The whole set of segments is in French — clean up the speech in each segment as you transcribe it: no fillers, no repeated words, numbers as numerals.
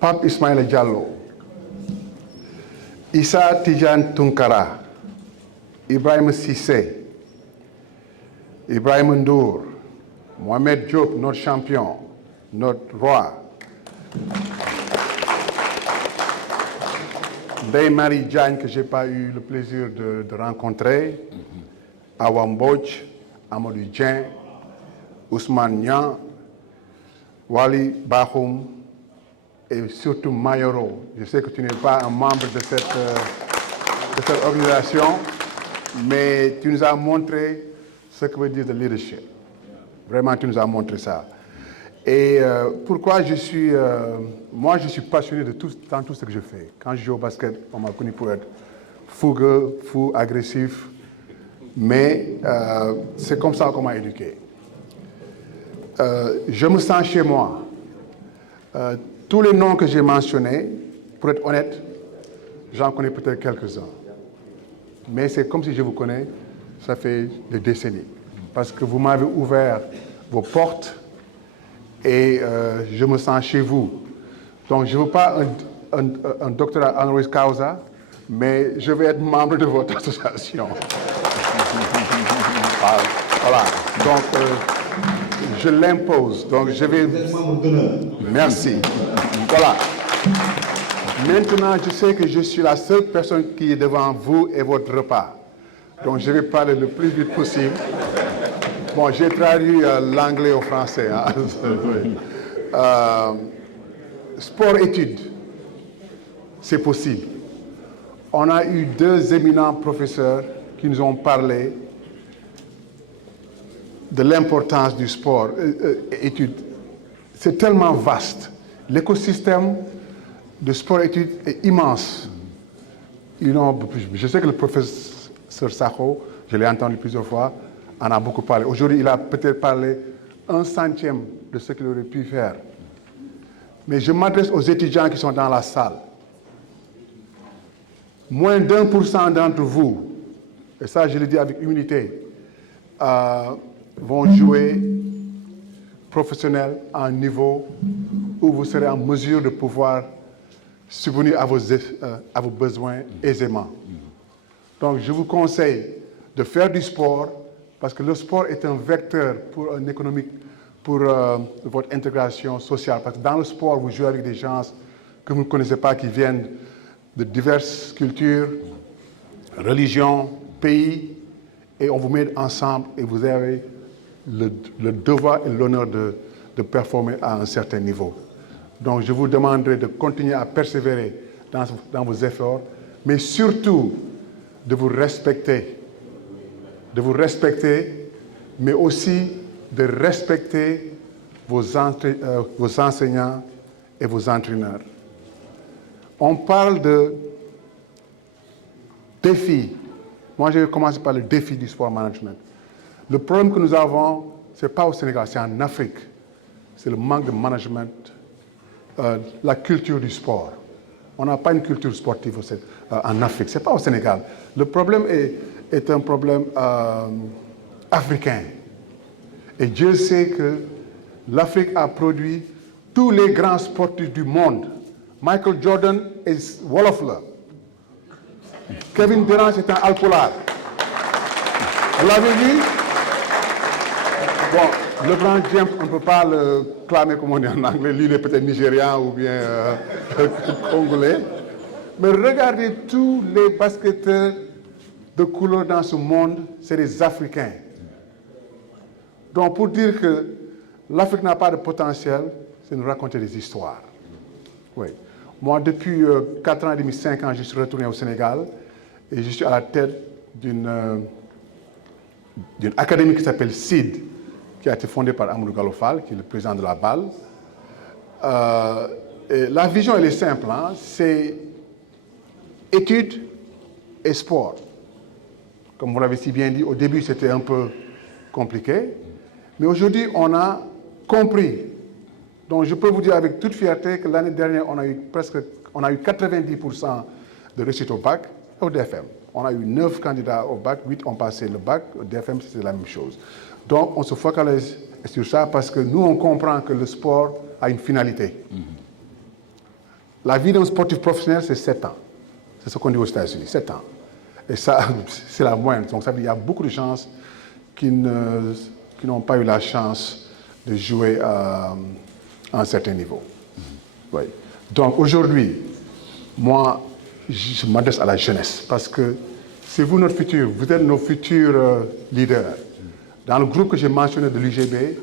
Pape Ismaïla Diallo, Issa Tidiane Tunkara, Ibrahim Sissé, Ibrahim Ndour, Mohamed Diop, notre champion, notre roi, Ndeye-Marie Diagne, que je n'ai pas eu le plaisir de rencontrer, Awa Mbodj, Amadou Dieng, Ousmane Niang, Wali Bakhoum et surtout Mayoro. Je sais que tu n'es pas un membre de cette organisation, mais tu nous as montré ce que veut dire le leadership. Vraiment, tu nous as montré ça. Et pourquoi moi, je suis passionné dans tout ce que je fais. Quand je joue au basket, on m'a connu pour être fougueux, fou, agressif. Mais c'est comme ça qu'on m'a éduqué. Je me sens chez moi. Tous les noms que j'ai mentionnés, pour être honnête, j'en connais peut-être quelques-uns. Mais c'est comme si je vous connais, ça fait des décennies. Parce que vous m'avez ouvert vos portes et je me sens chez vous. Donc je ne veux pas un doctorat honoris causa, mais je vais être membre de votre association. Voilà. Donc je l'impose. Donc je vais... Merci. Voilà. Maintenant, je sais que je suis la seule personne qui est devant vous et votre repas. Donc je vais parler le plus vite possible. Bon, j'ai traduit l'anglais au français. Hein. Sport-études, c'est possible. On a eu deux éminents professeurs qui nous ont parlé de l'importance du sport. Études, c'est tellement vaste. L'écosystème de sport-études est immense. Je sais que le professeur Sakho, je l'ai entendu plusieurs fois, en a beaucoup parlé. Aujourd'hui, il a peut-être parlé 1/100 de ce qu'il aurait pu faire. Mais je m'adresse aux étudiants qui sont dans la salle. Moins d'1% d'entre vous, et ça je le dis avec humilité, vont jouer professionnel à un niveau où vous serez en mesure de pouvoir subvenir à vos besoins aisément. Donc je vous conseille de faire du sport parce que le sport est un vecteur pour une économique, pour votre intégration sociale. Parce que dans le sport, vous jouez avec des gens que vous ne connaissez pas, qui viennent de diverses cultures, religions, pays, et on vous met ensemble et vous avez le devoir et l'honneur de performer à un certain niveau. Donc je vous demanderai de continuer à persévérer dans vos efforts, mais surtout de vous respecter, mais aussi de respecter vos enseignants et vos entraîneurs. On parle de défis. Moi, je vais commencer par le défi du sport management. Le problème que nous avons, ce n'est pas au Sénégal, c'est en Afrique. C'est le manque de management, la culture du sport. On n'a pas une culture sportive en Afrique, ce n'est pas au Sénégal. Le problème est un problème africain. Et Dieu sait que l'Afrique a produit tous les grands sportifs du monde. Michael Jordan est Wolof là. Kevin Durant est un Alpulaar. Vous l'avez vu? Bon, LeBron James, on ne peut pas le clamer comme on dit en anglais. Lui, il est peut-être nigérian ou bien congolais. Mais regardez tous les basketteurs de couleur dans ce monde, c'est des Africains. Donc pour dire que l'Afrique n'a pas de potentiel, c'est nous raconter des histoires. Oui. Moi, depuis 4 ans et demi, 5 ans, je suis retourné au Sénégal et je suis à la tête d'une académie qui s'appelle CID, qui a été fondée par Amadou Gallo Fall, qui est le président de la BAL. La vision, elle est simple, hein? C'est études et sport. Comme vous l'avez si bien dit, au début, c'était un peu compliqué. Mais aujourd'hui, on a compris. Donc, je peux vous dire avec toute fierté que l'année dernière, on a eu 90% de réussite au bac et au DFM. On a eu 9 candidats au bac, 8 ont passé le bac, au DFM, c'est la même chose. Donc, on se focalise sur ça parce que nous, on comprend que le sport a une finalité. La vie d'un sportif professionnel, c'est 7 ans. C'est ce qu'on dit aux États-Unis, 7 ans. Et ça, c'est la moyenne. Donc ça veut dire qu'il y a beaucoup de gens qui n'ont pas eu la chance de jouer à un certain niveau. Oui. Donc aujourd'hui, moi, je m'adresse à la jeunesse parce que c'est vous notre futur, vous êtes nos futurs leaders. Dans le groupe que j'ai mentionné de l'UGB,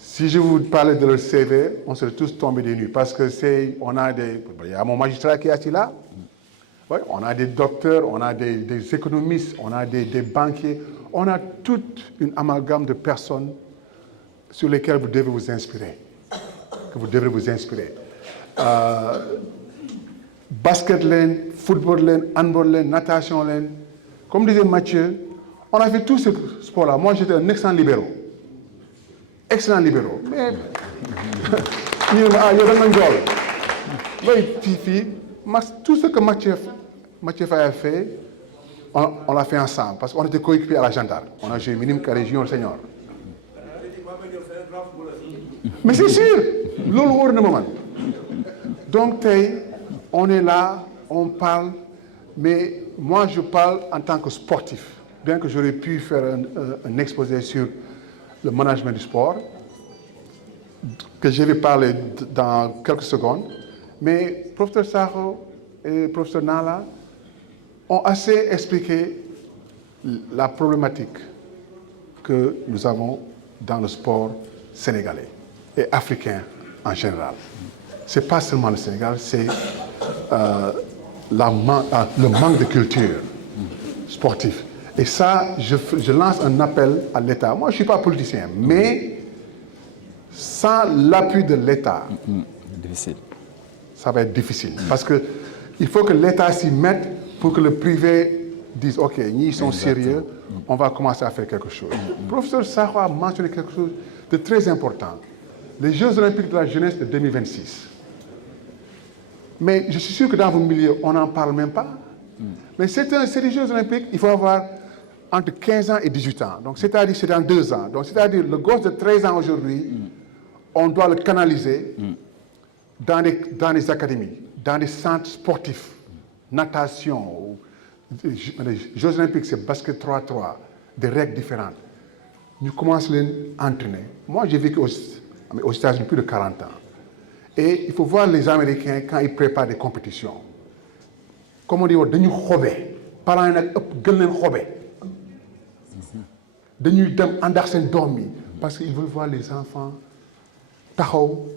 si je vous parlais de leur CV, on serait tous tombés des nues parce que il y a mon magistrat qui est assis là, oui, on a des docteurs, on a des économistes, on a des banquiers, on a toute une amalgame de personnes sur lesquelles vous devez vous inspirer, que vous devrez vous inspirer. Basket lane, football lane, handball lane, natation lane. Comme disait Mathieu, on a fait tous ces sports-là. Moi, j'étais un excellent libéro. Excellent libéro. Mais, tout ce que Mathieu Faye a fait, on l'a fait ensemble, parce qu'on était coéquipiers à la gendarme. On a joué minime, carré, junior, senior. Mais c'est sûr, donc, on est là, on parle, mais moi je parle en tant que sportif, bien que j'aurais pu faire un exposé sur le management du sport, que je vais parler dans quelques secondes, mais professeur Sakho et professeur Nala ont assez expliqué la problématique que nous avons dans le sport sénégalais et africain en général. Ce n'est pas seulement le Sénégal, c'est le manque de culture sportive. Et ça, je lance un appel à l'État. Moi, je ne suis pas politicien, mais sans l'appui de l'État, ça va être difficile. Parce qu'il faut que l'État s'y mette pour que le privé dise « Ok, ils sont sérieux, on va commencer à faire quelque chose. » Le professeur Sakho a mentionné quelque chose de très important. Les Jeux olympiques de la jeunesse de 2026. Mais je suis sûr que dans vos milieux, on n'en parle même pas. Mais c'est des Jeux olympiques, il faut avoir entre 15 ans et 18 ans. Donc, c'est-à-dire c'est dans 2 ans. Donc, c'est-à-dire le gosse de 13 ans aujourd'hui, on doit le canaliser dans les académies, dans les centres sportifs, natation. Les Jeux olympiques, c'est basket 3-3, des règles différentes. Nous commençons à entraîner. Moi, j'ai vécu aux États-Unis plus de 40 ans. Et il faut voir les Américains quand ils préparent des compétitions. Comme on dit, dañu xobe parents yi nag ëpp gën leen xobe dañuy dem ànd ak seen doom yi parce qu'ils veulent voir les enfants taxaw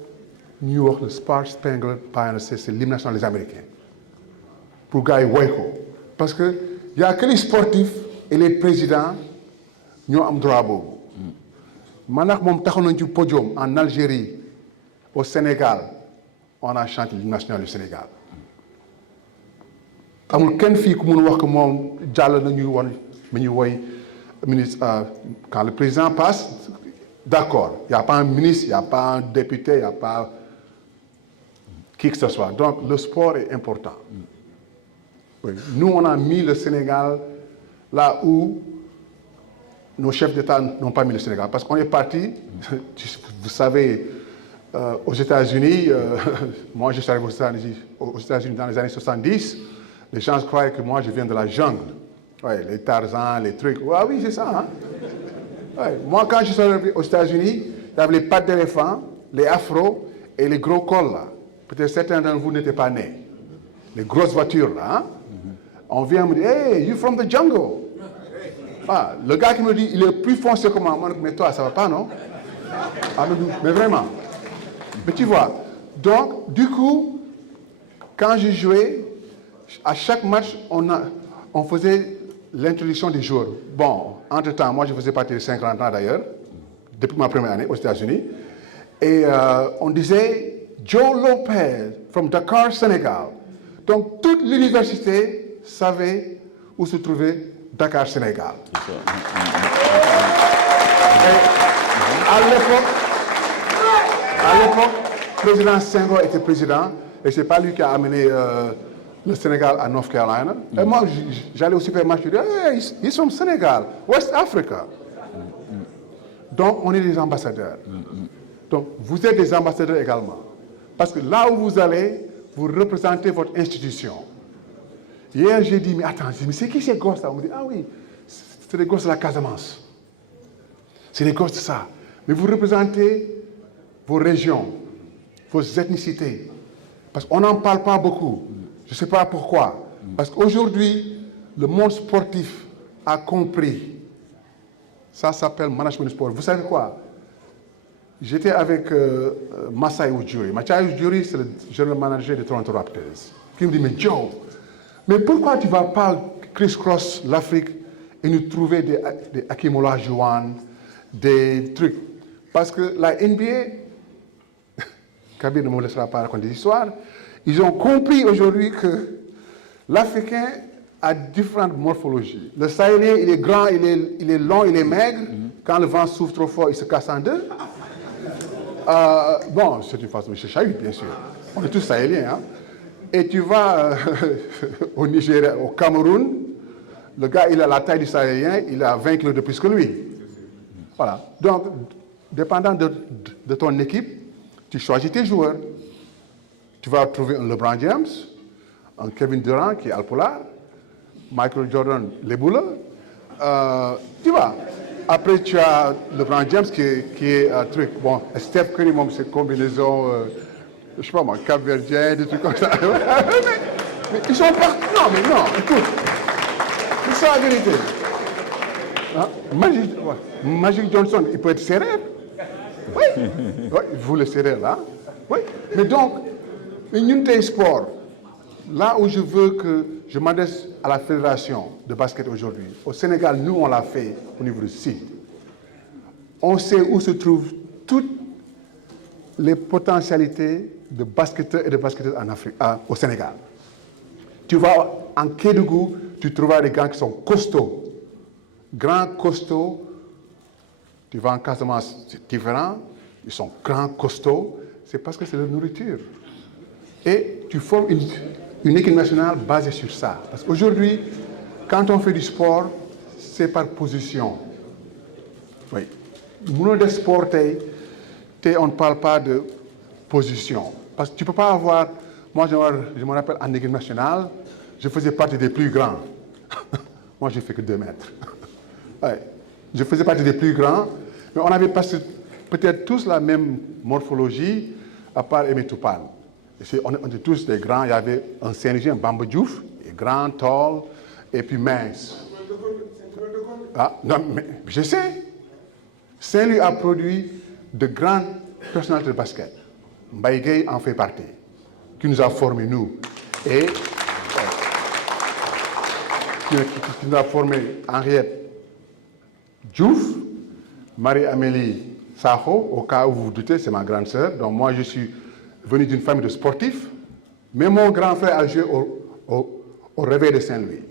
ñuy wax le Star Spangled Banner, c'est l'hymne national des Américains pour gars yi woy ko parce que y a que les sportifs et les présidents ñoo am droit boobu man nag moom taxaw nañ ci podium en Algérie, au Sénégal, on a chanté l'hymne national du Sénégal. Amul kenn fii ku mun wax que moom jàll na ñuy woon mi ñuy woy ministre quand le président passe, d'accord, il n'y a pas un ministre, il n'y a pas un député, il n'y a pas qui que ce soit. Donc le sport est important. Oui. Nous, on a mis le Sénégal là où nos chefs d'État n'ont pas mis le Sénégal. Parce qu'on est parti, vous savez, aux États-Unis, moi je suis arrivé aux États-Unis dans les années 70, les gens croyaient que moi je viens de la jungle. Ouais, les Tarzans, les trucs. Ah oui, c'est ça. Hein? Ouais. Moi, quand je suis arrivé aux États-Unis, il y avait les pattes d'éléphant, les afros et les gros cols là. Peut-être certains d'entre vous n'étaient pas nés. Les grosses voitures là. Hein? On vient me dire, hey, you're from the jungle. Ah, le gars qui me dit, il est plus foncé que moi. Moi, mais toi, ça va pas, non? Ah, mais vraiment. Mais tu vois, donc, du coup, quand je jouais, à chaque match, on faisait l'introduction des joueurs. Bon, entre-temps, moi, je faisais partie de 50 ans d'ailleurs, depuis ma première année aux États-Unis. Et on disait, Joe Lopez, from Dakar, Sénégal. Donc, toute l'université savait où se trouvait Dakar, Sénégal. Et à l'époque, le président Senghor était président, et c'est pas lui qui a amené le Sénégal à North Carolina. Et moi, j'allais au supermarché, je disais, hey, ils sont au Sénégal, West Africa. Donc, on est des ambassadeurs. Donc, vous êtes des ambassadeurs également. Parce que là où vous allez, vous représentez votre institution. Hier, j'ai dit, mais attends, mais c'est qui ces gosses-là? On me dit, ah oui, c'est les gosses de la Casamance. C'est les gosses de ça. Mais vous représentez vos régions, vos ethnicités. Parce qu'on n'en parle pas beaucoup. Je ne sais pas pourquoi. Parce qu'aujourd'hui, le monde sportif a compris. Ça s'appelle management du sport. Vous savez quoi? J'étais avec Masai Ujiri. Masai Ujiri, c'est le general manager de Toronto Raptors. Qui me dit, mais Joe, mais pourquoi tu ne vas pas criss-cross l'Afrique et nous trouver des Hakeem Olajuwon, des trucs? Parce que la NBA, Kabir ne me laissera pas raconter des histoires, ils ont compris aujourd'hui que l'Africain a différentes morphologies. Le Sahélien, il est grand, il est long, il est maigre. Quand le vent souffle trop fort, il se casse en deux. Bon, c'est une façon de chahut, bien sûr. On est tous sahéliens. Hein? Et tu vas au Nigeria, au Cameroun, le gars, il a la taille du Sahélien, il a 20 kilos de plus que lui. Voilà. Donc, dépendant de ton équipe, tu choisis tes joueurs. Tu vas trouver un LeBron James, un Kevin Durant qui est Alpolar, Michael Jordan, les boules. Tu vois. Après, tu as LeBron James qui est un truc. Bon, Steph Curry, c'est combinaison, je sais pas moi, cap-verdien, des trucs comme ça. mais ils sont partis. Non, mais non, écoute. C'est ça la vérité. Hein? Magic Johnson, il peut être serré. Oui. Oui, vous le serrez là. Oui. Mais donc, une sport, là où je veux que je m'adresse à la fédération de basket aujourd'hui. Au Sénégal, nous, on l'a fait au niveau du site. On sait où se trouvent toutes les potentialités de basketteurs et de basketteuses en Afrique, au Sénégal. Tu vas en Kédougou, tu trouveras des gars qui sont costauds, grands, costauds. Tu vas en Casamance, c'est différent. Ils sont grands, costauds. C'est parce que c'est leur nourriture. Et tu formes une équipe nationale basée sur ça. Parce qu'aujourd'hui, quand on fait du sport, c'est par position. Oui. Nous, des sports, on ne parle pas de position. Parce que tu ne peux pas avoir... Moi, je me rappelle en équipe nationale, je faisais partie des plus grands. Moi, je ne fais que 2 mètres. Ouais. Je faisais partie des plus grands, mais on avait peut-être tous la même morphologie, à part Aimé Toupane. On était tous des grands. Il y avait un Saint-Louisien, Bamba Diouf, grand, tall, et puis mince. Ah, non, mais je sais. Saint-Louis a produit de grandes personnalités de basket. Mbaye Gueye en fait partie, qui nous a formés, nous. Et qui nous a formés Henriette Diouf, Marie-Amélie Sakho, au cas où vous vous doutez, c'est ma grande sœur. Donc moi, je suis venu d'une famille de sportifs, mais mon grand frère a joué au Réveil de Saint-Louis.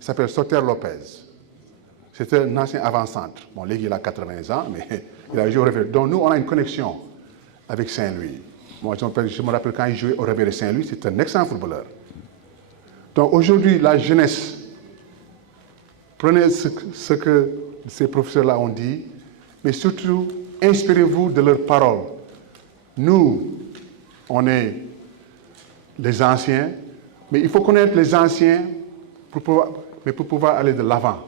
Il s'appelle Soter Lopez. C'était un ancien avant-centre. Bon, là, il a 80 ans, mais il a joué au Réveil. Donc nous, on a une connexion avec Saint-Louis. Moi, je me rappelle quand il jouait au Réveil de Saint-Louis, c'était un excellent footballeur. Donc aujourd'hui, la jeunesse, prenez ce que ces professeurs-là ont dit, mais surtout, inspirez-vous de leurs paroles. Nous, on est les anciens, mais il faut connaître les anciens pour pouvoir aller de l'avant.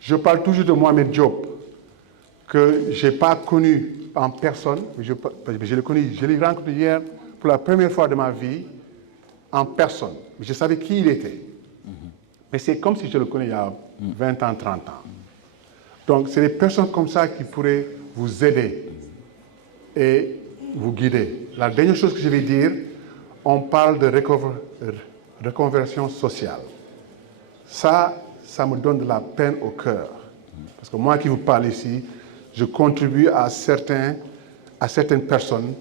Je parle toujours de Mohamed Diop, que je n'ai pas connu en personne, mais je l'ai connu, je l'ai rencontré hier pour la première fois de ma vie en personne. Je savais qui il était. Mais c'est comme si je le connais il y a 20 ans, 30 ans. Donc, c'est des personnes comme ça qui pourraient vous aider et vous guider. La dernière chose que je vais dire, on parle de reconversion sociale. Ça me donne de la peine au cœur. Parce que moi qui vous parle ici, je contribue à certaines personnes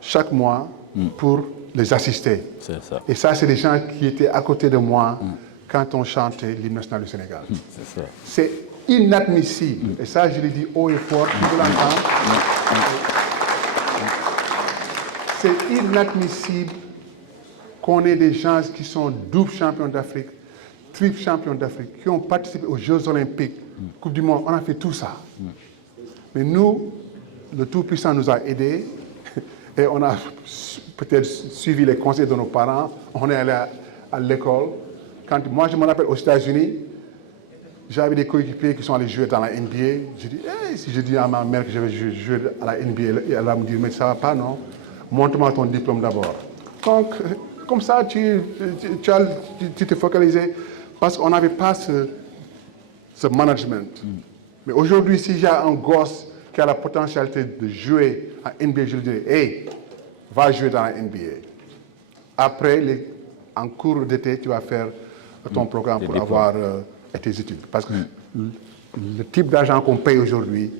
chaque mois pour les assister. C'est ça. Et ça, c'est des gens qui étaient à côté de moi quand on chantait l'hymne national du Sénégal. C'est ça. C'est inadmissible. Et ça, je le dis haut et fort, tout l'entendre. C'est inadmissible qu'on ait des gens qui sont double champions d'Afrique, triple champions d'Afrique, qui ont participé aux Jeux Olympiques, Coupe du Monde, on a fait tout ça. Mais nous, le Tout-Puissant nous a aidés Et on a peut-être suivi les conseils de nos parents. On est allé à l'école. Quand moi, je me rappelle aux États-Unis, j'avais des coéquipiers qui sont allés jouer dans la NBA. Je dis, hey, si je dis à ma mère que je vais jouer à la NBA, elle va me dire, mais ça ne va pas, non? Montre-moi ton diplôme d'abord. Donc, comme ça, tu t'es focalisé parce qu'on n'avait pas ce management. Mais aujourd'hui, si j'ai un gosse qui a la potentialité de jouer à NBA, je lui dirais, hey, va jouer dans la NBA. Après, en cours d'été, tu vas faire ton programme pour avoir tes études. Parce que le type d'argent qu'on paye aujourd'hui,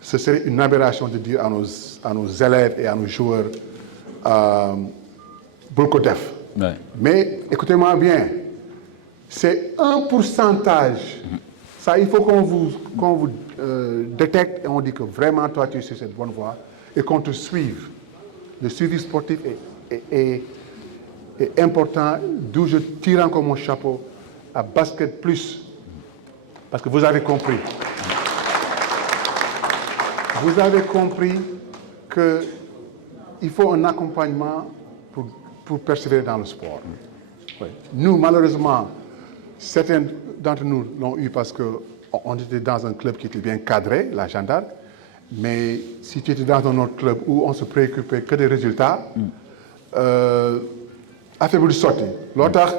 ce serait une aberration de dire à nos élèves et à nos joueurs, Bulkodef. Ouais. Mais écoutez-moi bien, c'est un pourcentage. Ça, il faut qu'on vous détecte et on dit que vraiment, toi, tu es sur cette bonne voie et qu'on te suive. Le suivi sportif est important, d'où je tire encore mon chapeau à Basket Plus. Parce que vous avez compris. Vous avez compris qu'il faut un accompagnement pour persévérer dans le sport. Oui. Nous, malheureusement, certains d'entre nous l'ont eu parce qu'on était dans un club qui était bien cadré, la Jeanne d'Arc. Mais si tu étais dans un autre club où on se préoccupait que des résultats, affaire du sorti. L'autre,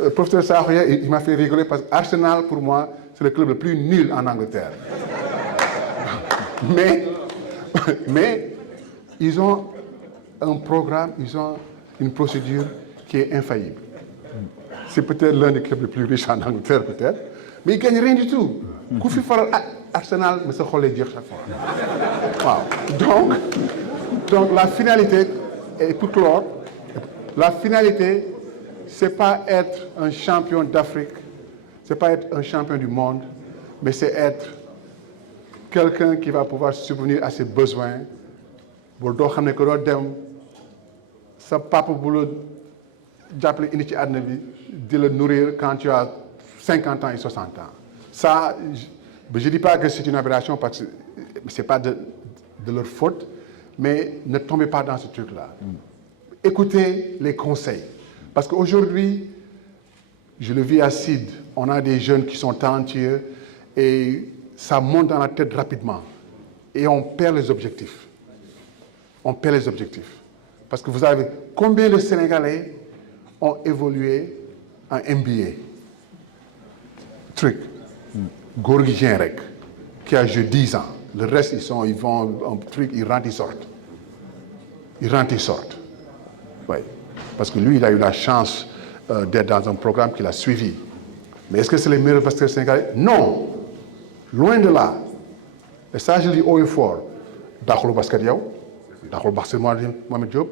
le professeur Sahoya, il m'a fait rigoler parce qu'Arsenal, pour moi, c'est le club le plus nul en Angleterre. mais ils ont un programme, ils ont une procédure qui est infaillible. C'est peut-être l'un des clubs les plus riches en Angleterre, peut-être, mais ils ne gagnent rien du tout. Koufi Faral Arsenal, mais ça faut dire chaque fois. Wow. Donc la finalité, et pour clore, la finalité, ce n'est pas être un champion d'Afrique, ce n'est pas être un champion du monde, mais c'est être quelqu'un qui va pouvoir subvenir à ses besoins. Pour doo xam ne que doo dem sa papa bu la jàppale indi ci àdduna bi di la nourrir quand tu as 50 ans et 60 ans. Ça, je ne dis pas que c'est une aberration parce que ce n'est pas de leur faute, mais ne tombez pas dans ce truc-là. Écoutez les conseils. Parce qu'aujourd'hui, je le vis à Sid, on a des jeunes qui sont talentueux et ça monte dans la tête rapidement. Et on perd les objectifs. On perd les objectifs. Parce que vous avez combien de Sénégalais ont évolué en NBA? Truc. Gorgui Dieng qui a joué 10 ans. Le reste, ils vont un truc, ils rentrent, ils sortent. Ils rentrent, ils sortent. Oui. Parce que lui, il a eu la chance d'être dans un programme qu'il a suivi. Mais est-ce que c'est les meilleurs basketteurs sénégalais? Non. Loin de là. Et ça, je le dis haut et fort. Dans le basket, dans le basket, Mohamed Diop,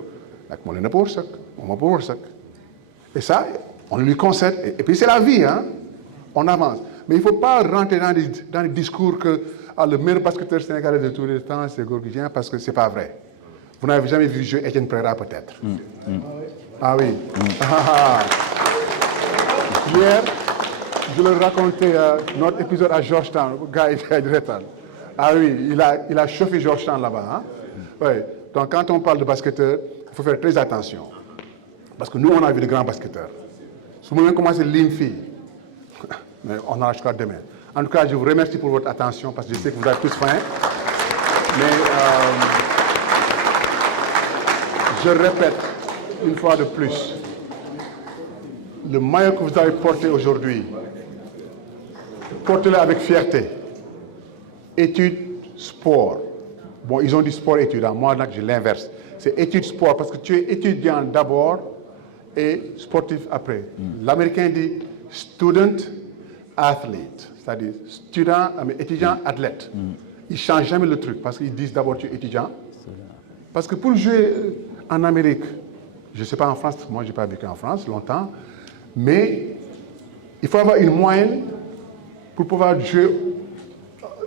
et ça, on lui concède. Et puis c'est la vie, hein? On avance. Mais il ne faut pas rentrer dans des discours que le meilleur basketteur sénégalais de tous les temps, c'est Gorgui Dieng, parce que ce n'est pas vrai. Vous n'avez jamais vu jouer Etienne Préra, peut-être. Ah oui. Hier, je leur racontais notre épisode à Georgetown. Le gars était direct. Ah oui, il a chauffé Georgetown là-bas. Hein? Oui. Donc quand on parle de basketteur, il faut faire très attention. Parce que nous, on a vu de grands basketteurs. Si vous voulez commencer l'INFI, mais on en jusqu'à demain. En tout cas, je vous remercie pour votre attention parce que je sais que vous avez tous faim. Mais je répète une fois de plus, le maillot que vous avez porté aujourd'hui, portez-le avec fierté. Études, sport. Bon, ils ont dit sport-études. Moi, là, je l'inverse. C'est études-sport parce que tu es étudiant d'abord et sportif après. L'américain dit student-athlete, c'est-à-dire étudiant-athlète. Ils ne changent jamais le truc parce qu'ils disent d'abord tu es étudiant. Parce que pour jouer en Amérique, je ne sais pas en France, moi je n'ai pas vécu en France longtemps, mais il faut avoir une moyenne pour pouvoir jouer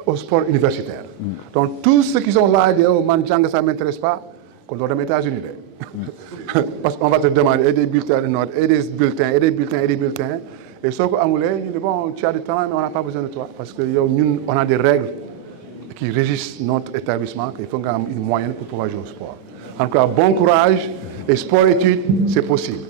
au sport universitaire. Donc tous ceux qui sont là et disent oh Manjang ça ne m'intéresse pas, qu'on doit aux États-Unis. Parce qu'on va te demander et des bulletins de notes, et des bulletins, et des bulletins, et des bulletins. Et sauf qu'à Moulay, bon, tu as du talent, mais on n'a pas besoin de toi. Parce qu'on a des règles qui régissent notre établissement, qu'il faut une moyenne pour pouvoir jouer au sport. En tout cas, bon courage et sport-études, c'est possible.